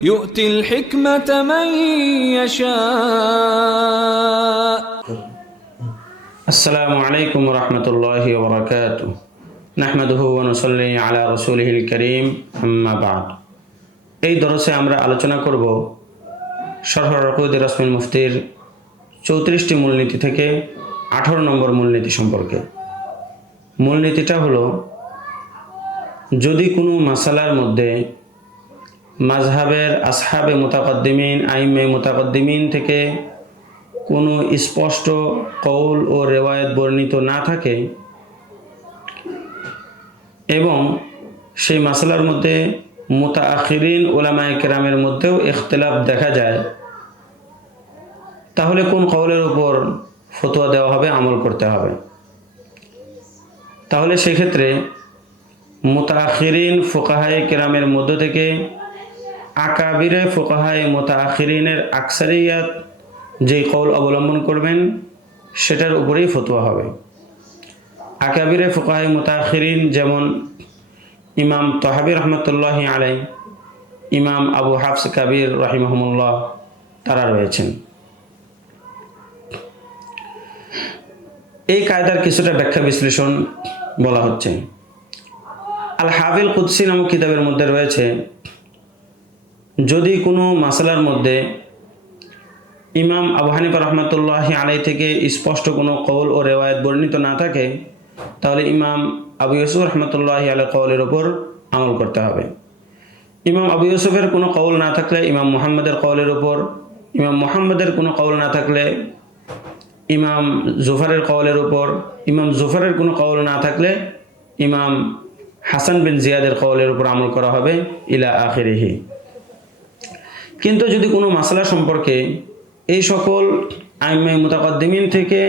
يؤتي الحكمة من يشاء. السلام عليكم ورحمة الله وبركاته. نحمده ونصلي على رسوله الكريم أما بعد. এই দরসে আমরা আলোচনা করব শরহ রকুদ রাসমিল মুফতির 34টি মূলনীতি থেকে 18 নম্বর মূলনীতি সম্পর্কে। মূলনীতিটা হলো, যদি কোনো মাসালার মধ্যে মাযহাবের আসহাবে মুতাকদ্দিমিন আইম্মে মুতাকদ্দিমিন থেকে কোনো স্পষ্ট কওল ও রেওয়ায়াত বর্ণিত না থাকে এবং সেই মাসালার মধ্যে মুতাআখিরিন উলামায়ে কেরামের মধ্যেও ইখতিলাফ দেখা যায়, তাহলে কোন কওলের উপর ফতোয়া দেওয়া হবে, আমল করতে হবে। তাহলে সেক্ষেত্রে মুতাআখিরিন ফুকাহায়ে কেরামের মধ্য থেকে আকাবিরে ফুকাহায়ে মুতাআখিরিনের আকসারিয়াত যেই কওল অবলম্বন করবেন সেটার উপরেই ফতোয়া হবে। আকাবিরে ফুকাহায়ে মুতাআখিরিন যেমন ইমাম তহাবী রহমতুল্লাহি আলাইহি, ইমাম আবু হাফস কাবীর রাহিমাহুমুল্লাহ, তারা রয়েছেন। এই কায়দার কিছুটা ব্যাখ্যা বিশ্লেষণ বলা হচ্ছে। আল হাবিল কুদসি নামক কিতাবের মধ্যে রয়েছে, যদি কোনো মাসালার মধ্যে ইমাম আবু হানিফা রহমতুল্লাহি আলাইহি থেকে স্পষ্ট কোনো কওল ও রেওয়ায়াত বর্ণিত না থাকে, তাহলে ইমাম আবু ইউসুফ রহমতুল্লাহি আলাইহি কওলের উপর আমল করতে হবে। ইমাম আবু ইউসুফের কোনো কওল না থাকলে ইমাম মুহাম্মদের কওলের উপর, ইমাম মুহাম্মদের কোনো কওল না থাকলে ইমাম জুফারের কওলের উপর, ইমাম জুফারের কোনো কওল না থাকলে ইমাম হাসান বিন জিয়াদের কওলের উপর আমল করা হবে ইলা আখিরিহি। কিন্তু যদি কোনো মাসালা সম্পর্কে এই সকল আইম্মে মুতাকদ্দিমিন থেকে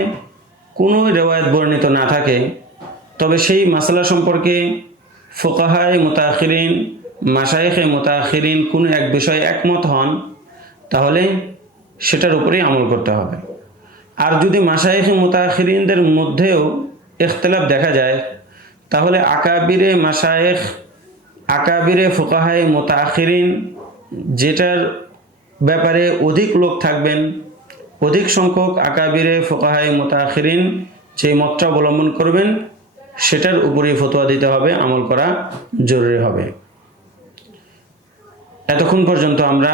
কোনো রেওয়ায়াত বর্ণিত না থাকে, তবে সেই মাসালা সম্পর্কে ফুকাহায়ে মুতাআখিরিন, মাশায়েখে মুতাআখিরিন কোনো এক বিষয়ে একমত হন, তাহলে সেটার উপরেই আমল করতে হবে। আর যদি মাশায়েখে মুতাআখিরিনদের মধ্যেও ইখতিলাফ দেখা যায়, তাহলে আকাবিরে মাশায়েখ, আকাবিরে ফুকাহায়ে মুতাআখিরিন যেটার ব্যাপারে অধিক লোক থাকবেন, অধিক সংখ্যক আকাবিরে ফুকাহায়ে মুতাআখিরিন যে মতটা অবলম্বন করবেন সেটার উপরেই ফতোয়া দিতে হবে, আমল করা জরুরি হবে। এতক্ষণ পর্যন্ত আমরা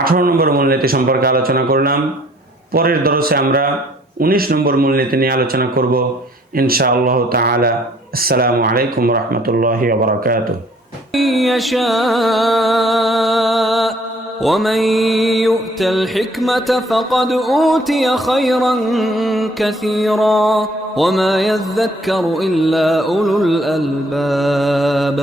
18 নম্বর মূলনীতি সম্পর্কে আলোচনা করলাম। পরের দরসে আমরা 19 নম্বর মূলনীতি নিয়ে আলোচনা করব ইনশাআল্লাহ তাআলা। আসসালামু আলাইকুম ওয়া রাহমাতুল্লাহি ওয়া বারাকাতুহু। ومن يؤت الحكمة فقد أوتي خيرا كثيرا وما يذكر إلا أولو الألباب.